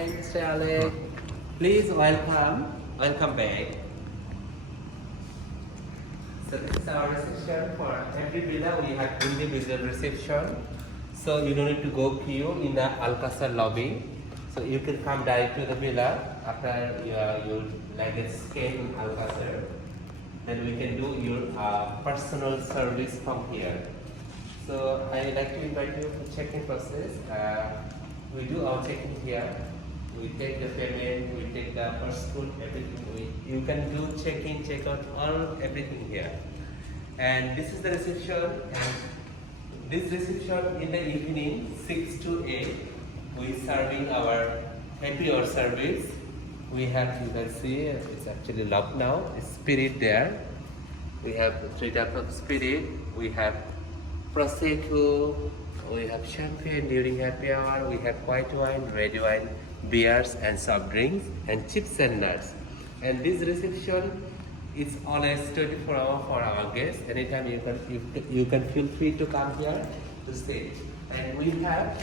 Hi, Mr. Alec. Please welcome back. So this is our reception. For every villa we have individual reception. So you don't need to go queue in the Alcazar lobby. So you can come direct to the villa after your luggage scanned in Alcazar. Then we can do your personal service from here. So I would like to invite you to check-in process. We do our check-in here. We take the payment, we take the passport, everything. You can do check-in, check-out, everything here. And this is the reception. And this reception in the evening, 6 to 8, we serving our happy hour service. We have, you can see, it's actually locked now. It's spirit there. We have 3 types of spirit. We have prosecco, we have champagne during happy hour, we have white wine, red wine, beers and soft drinks, and chips and nuts. And this reception is always 24 hours for our guests. Anytime you can feel free to come here to stay. And we have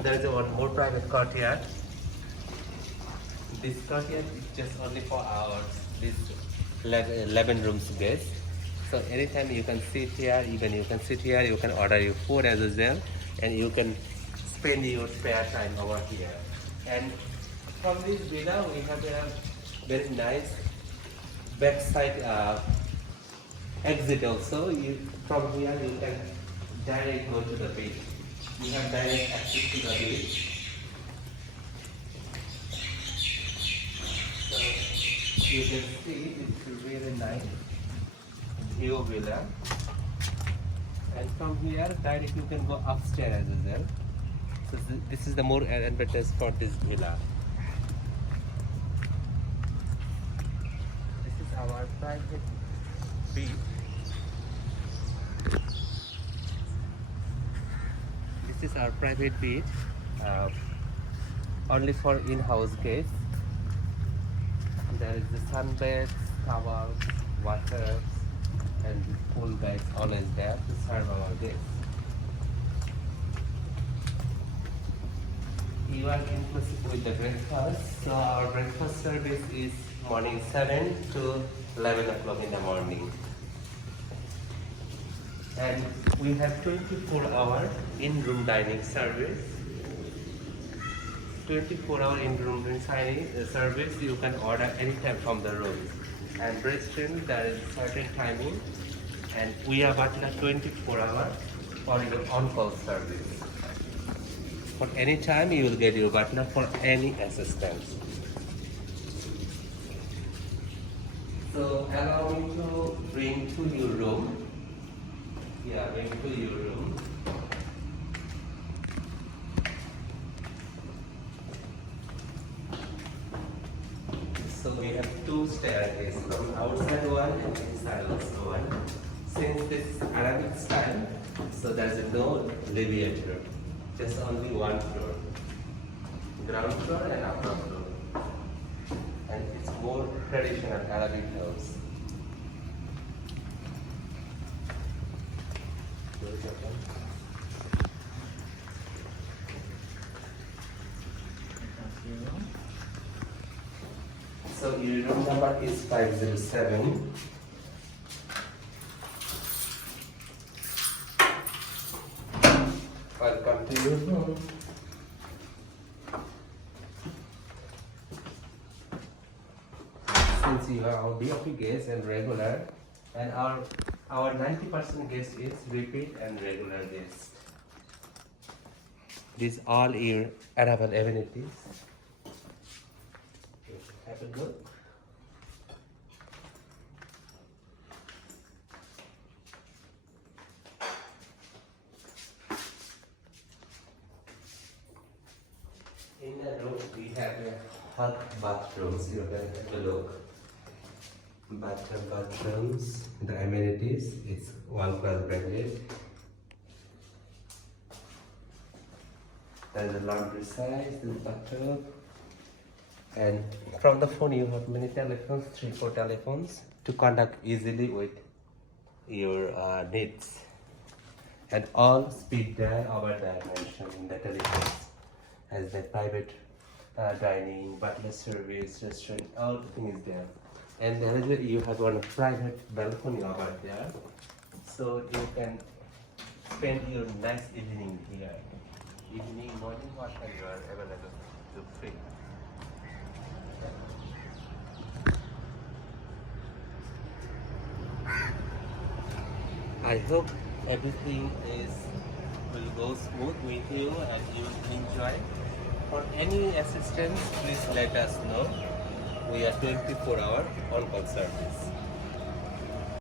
there is one more private courtyard. This courtyard is just only for our this 11 rooms guests. So anytime you can sit here, even you can sit here, you can order your food as well, and you can spend your spare time over here. And from this villa, we have a very nice backside exit also. From here, you can directly go to the beach. You have direct access to the beach. So you can see it's really nice. View villa, and from here direct you can go upstairs as well. So this is the more advantage for this villa. This is our private beach. This is our private beach, only for in-house guests. There is the sunbeds, towels, water, and pool bags always there to serve our guests. You are inclusive with the breakfast. So our breakfast service is morning 7 to 11 o'clock in the morning. And we have 24-hour in-room dining service. 24-hour in-room dining service, you can order anytime from the room. And restaurant, there is certain timing, and we are butler 24 hours for your on-call service. For any time, you will get your butler for any assistance. So allow me to bring to your room. Yeah, bring to your room. So we have 2 staircases, from outside one and inside also one. Since this is Arabic style, so there is no elevator, just only one floor, ground floor and upper floor. And it's more traditional Arabic house. So your room number is 507. Welcome to your room. Since you are our VIP guest and regular, and our 90% guest is repeat and regular guest. These all your Arab amenities. Have a look. In the room we have a hot bathrooms. You can have a look. Bathrooms, the amenities, it's 1+ branded. There's a laundry size, the bathtub. And from the phone you have many telephones, 3-4 telephones to contact easily with your needs. And all speed dial over dimension in the telephones as the private dining, butler service, restaurant, everything is there. And there is you have one private balcony over there, so you can spend your nice evening here. Evening, morning, whatever you are available to free. I hope everything will go smooth with you and you will enjoy. For any assistance, please let us know. We are 24-hour on-call service.